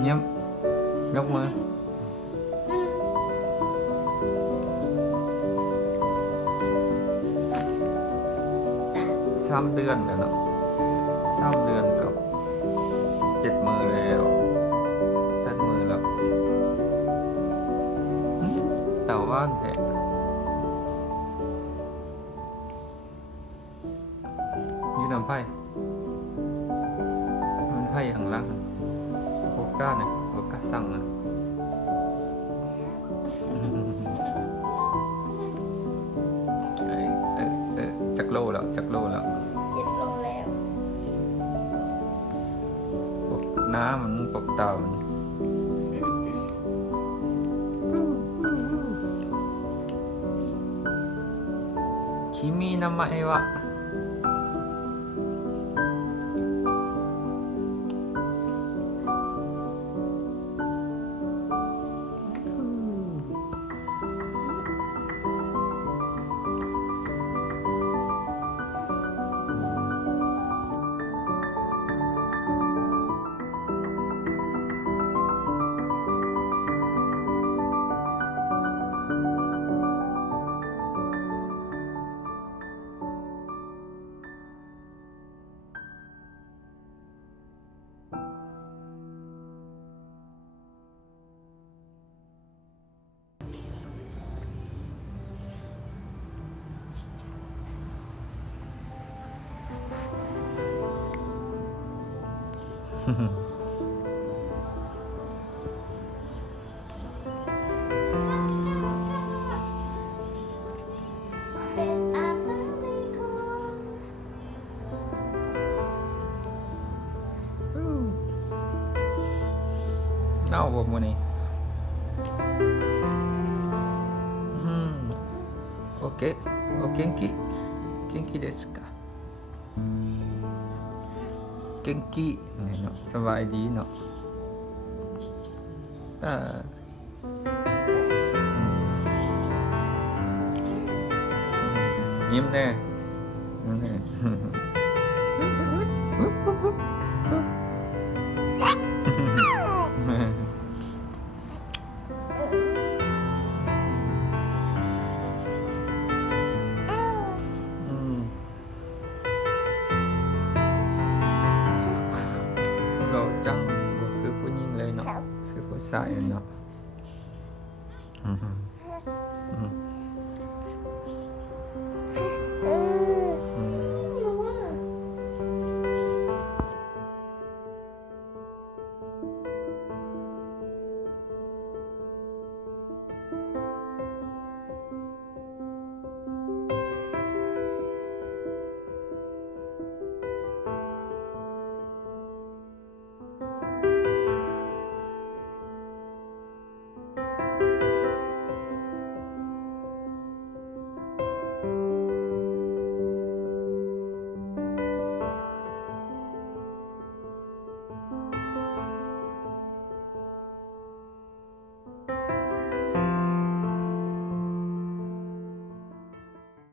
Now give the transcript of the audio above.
เงียบยกมือ3 เดือนแล้วเนาะ3 เดือนกับ7 มื้อแล้ว8 มื้อแล้วเต่าว่านแท้นี่น้ำไผ่มันไผ่ข้างล่างโอก้าเนี่ยโอก้าสั่งนะจักโลแล้ว7 โลแล้วปกน้ำมันปกเต่ามันคิมินามาเอวะเน่าบ่มื้อนี้โอเคโอเค元気ですか元気เนี่ยเนาะสบายดีเนาะยิ้มแน่ยิ้มแน่เราจังบ่คือผู้หญิงเลยเนาะคือผู้ชายเนาะ